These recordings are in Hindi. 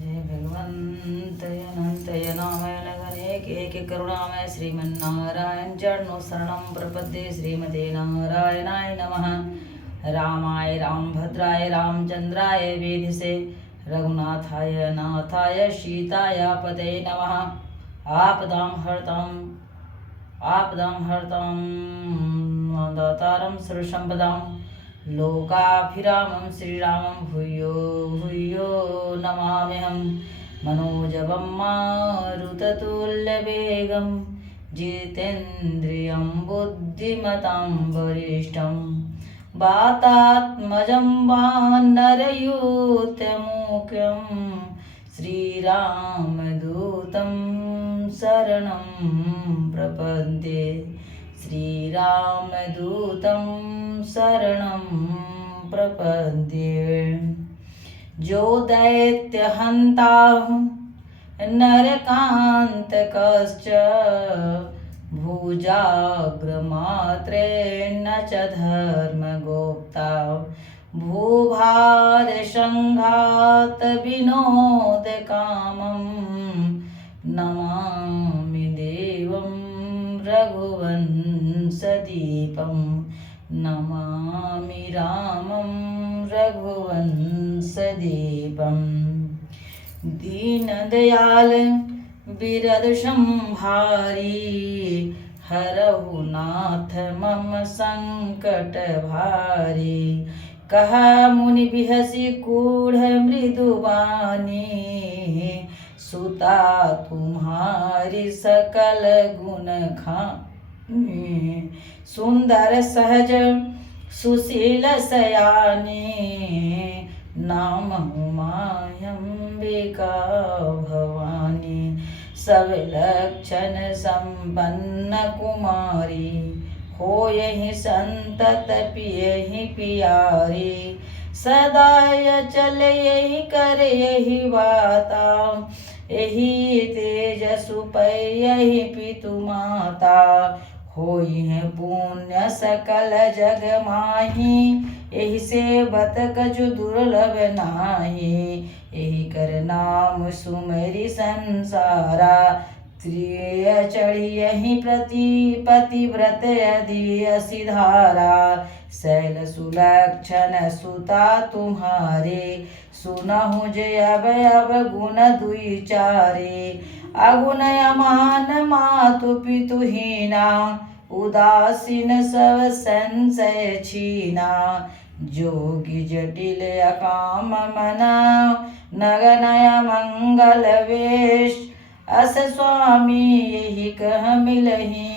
जय भगवंतय अनंतय नामय नगने के करुणामय श्रीमन्नारायण चरणों शरणं प्रपद्ये श्रीमते नारायणाय नमः। रामाय रामभद्राय रामचंद्राय वेधसे रघुनाथाय नाथाय सीताय पते नमः। आपदां हर्तां दातारं सर्वसम्पदां लोकाभिरामं श्रीरामं भूयो भूयो नमाम्यहं। मनोजवं मारुततुल्यवेगं जितेन्द्रियं बुद्धिमतां वरिष्ठं वातात्मजं वानरयूथमुख्यं श्रीरामदूतं शरणं प्रपद्ये। श्रीरामदूतं शरणं प्रपद्ये। जो दैत्यहन्ता नरकान्तकश्च भुजाग्रमात्रेण च धर्मगोप्ता भूभारसङ्घातविनोदकामं नमामि देवं रघुवंशदीपं नमामि रामं रघुवंशदीपं। दीनदयाल बिरदशंभारी हरहु नाथ मम संकट भारी। कह मुनि बिहसि कूढ़ मृदुबानी सुता तुम्हारी सकल गुण खानी। सुंदर सहज सुशील सयानी नाम मायंबिका भवानी। सब लक्षण संपन्न कुमारी होयहि संतत पियहि पियारी। सदा चल यही कर यही बाता यही तेजसु यही पितु माता। होई है पुण्य सकल जग माही यही से बत कछु दुर्लभ नाही। यही कर नाम सुमरि संसारा त्रिय चढ़ी यही पतिव्रत यदि धारा। शैल सुलक्षण सुता तुम्हारे सुनहु जय अब गुण दुई चारे। अगुण अमान मातु पितु हीना उदासीन सब संशय छीना। जोगी जटिल अकाम मना नगनय मंगल वेश। अस स्वामी यही कह मिलहि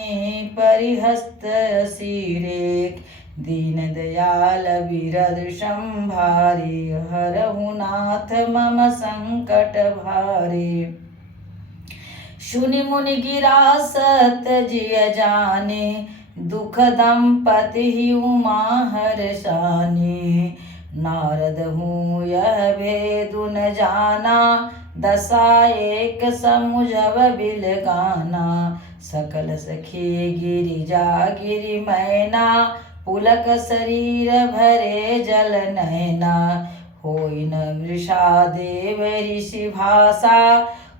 परिहस्त सिरेख। दीन दयाल बिरद संभारी हरहु नाथ मम संकट भारी। सुनि मुनि गिरा सत जिय जाने दुख दंपति उमा हर्षानी। नारद हूँ यह भेदु न जाना दशा एक समुझब बिल गाना। सकल सखी गिरिजा गिरि मैना पुलक शरीर भरे जल नैना। होई न वृषा देव ऋषि भाषा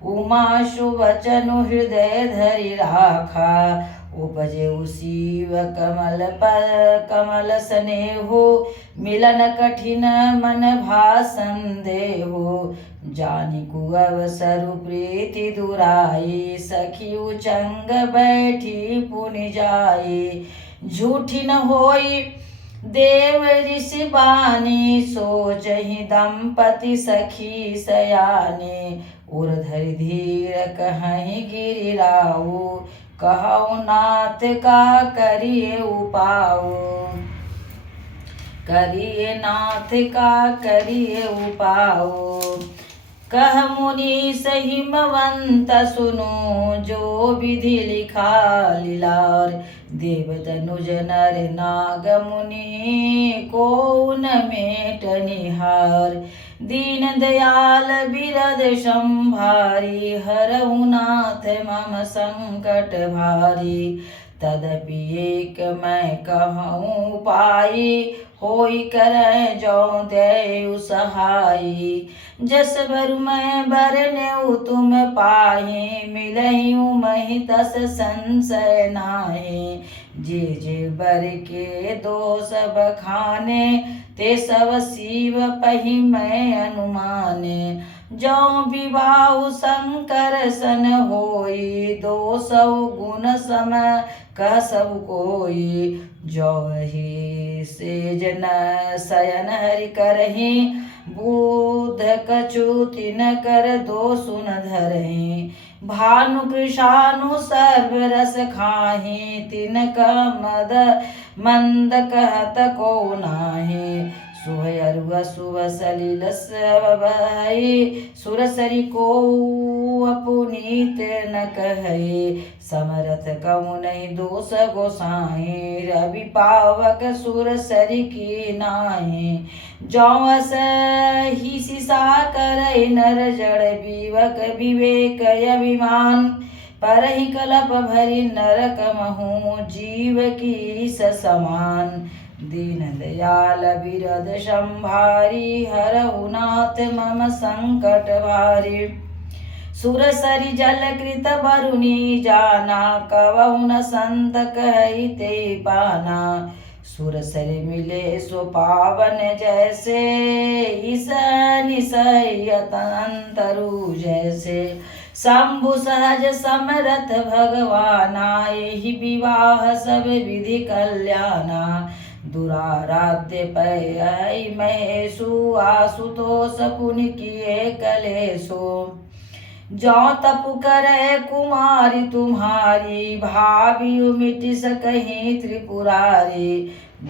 उमा सुवचनु हृदय धरि राखा। उपजे शिव कमल स्नेहो मिलन कठिन मन भासन देहो। जानि कुअवसर प्रीति दुराई सखी उचंग बैठी पुनि जाई। झूठी न होई देव ऋषि बानी सोचहि दंपति सखी सयानी। उर धरि धीर कहीं गिरिराऊ कहु नाथ का करिए उपाऊ। करिए नाथ का करिए उपाऊ। कह मुनि सहिमवंत सुनो जो विधि लिखा लीलार। देव तनुज नर नाग मुनि को न मेट निहार। दीन दयाल बिरद संभारी हरहु नाथ मम संकट भारी। तदपि एक मैं कहूँ पाई, होई करय जो देउ सहाई। जस बर मैं बरनेउ तुम पाहि, मिलहिउ महि तस संशय नाहि। जे जे बर के दोष बखाने, ते सब शिव पहि मैं अनुमाने। जो विवाह शंकर सन होई, दोषौ गुण सम कह सब कोई। जो ही सेज न शयन हरि करहि, बुध कछु तिन कर दोषु न धरहि। भानु कृशानु सर्व रस खाहि, तिनक मद मंद कहत को नाहि। सुह अरु अशुभ सलिल सब बहै, सुरसरि को अपुनीत न कहै। समरथ कहु नहीं दोष गोसाई, रवि पावक सुरसरि की नाहि। जौ अस ही सिसा करय नर जड़, विवक विवेक अभिमान। परहि कलप भरि नरक महु, जीव की समान। दीन दयाल बिरद संभारी, हरहु नाथ मम संकट भारी। सुरसरि जल कृत बरुनी जाना, कवहु न संत कहई ते पाना। सुरसरि मिले सो पावन जैसे, ईस निसयत अंतरु जैसे। शंभु सहज समरथ भगवाना, एहि विवाह सब विधि कल्याणा। दुराराध्य पै महेशु, आशुतोष पुनि किए कलेशो। जो तप करे कुमारी तुम्हारी, भावियु मिटि सकहि त्रिपुरारी।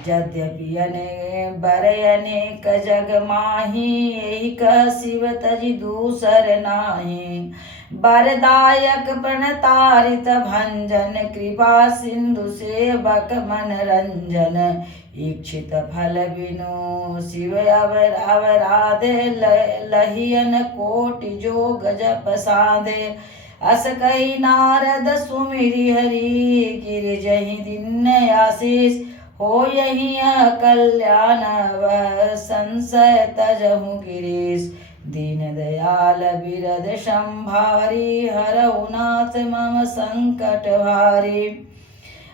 यद्यपि अने बर अनेक जग माही, एहि कह शिव तजि दूसर नाहि। बरदायक प्रणतारित भंजन, कृपा सिंधु सेवक मन रंजन। इच्छित फल बिनु शिव अवराधे, लहियन कोटि जोग जप साधे। अस कही नारद सुमिरि हरि, गिरिजहि दिन आशीष। हो यही कल्याण संशय तजहु गिरीश। दीन दयाल बिरद संभारी, हरहु नाथ मम संकट भारी।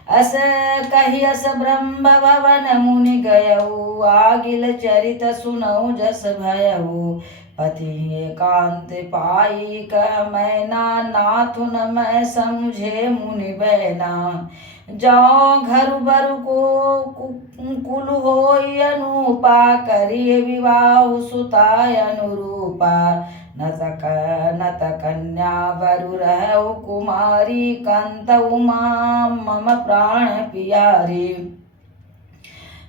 अस कहि अस ब्रह्म भवन मुनि गयऊ, आगिल चरित सुनऊ जस भयऊ। पति एकांत पाई कह मैना, नाथुन मैं समझे मुनि बैना। जो घर बरु को कुल होई अनुपा, करिय विवाह सुताय अनुरूपा। नत कन्या बरु रहु कुमारी, कंत उमा मम प्राण पियारी।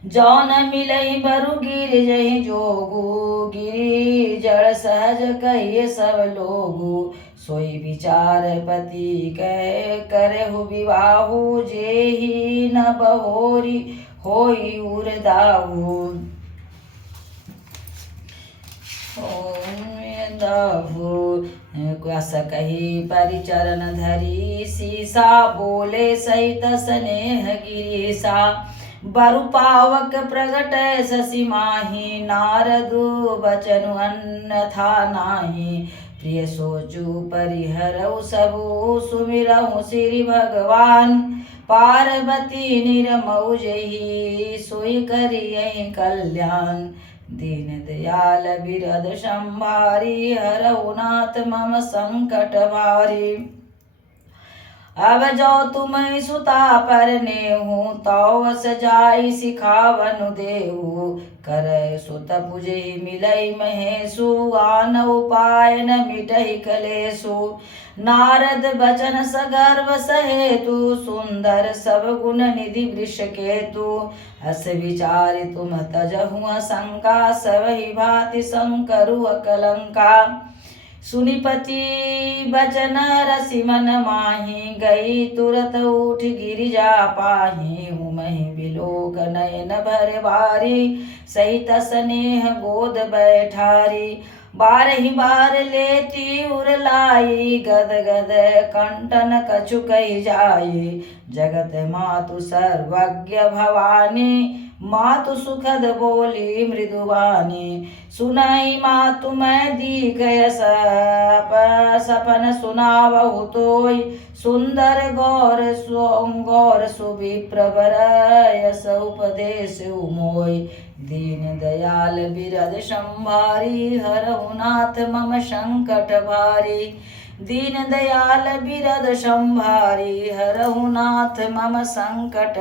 जौन मिलई बरु गिरिजहि जोगु, गिरि जड़ सहज कहिए सब लोगु। सोई विचार पति कह करहु विवाहु, जेहि न बहोरी होई उरदाहु। कस कही परिचरण धरी, सीसा बोले सहित स्नेह गिरीसा। बरु पावक प्रगट शशि माही, नारदु बचनु अन्यथा नाही। प्रिय सोचु परिहरऊ सबु, सुमिरहु श्री भगवान। पार्वती निरमऊ जही, सोई करियहि कल्याण। दीन दयाल बिरद संभारी, हरहु नाथ मम संकट भारी। अब जो तुम सुता परनेहु, तौ अस जाई सिखावनु देहु। करय सुत पुजहि मिलई महेशु, आन उपाय न मिटहि कलेशु। नारद बचन सगर्व सहेतु, सुंदर सब गुण निधि वृष केतु। अस विचारि तुम तजहु शंका, सबहि भांति संकरु अकलंका। सुनि पति बचन रसि मन माही, गई तुरत उठ गिरिजा पाही। हुमहि बिलोक नयन भर बारी, सहित स्नेह गोद बैठारी। बारहि बार लेती उरलाई, गद गद कंटन कछु कही जाई। जगत मातु सर्वज्ञ भवानी, मातु सुखद बोली मृदुवानी। सुनाई मातु मैं दीख सपन सुनावहु तोय, सुंदर गौर सुविप्र बर यस उपदेश मोय। दीन दयाल बिरद संभारी, हरहु नाथ मम संकट भारी। दीन दयाल बिरद संभारी, हरहु नाथ मम संकट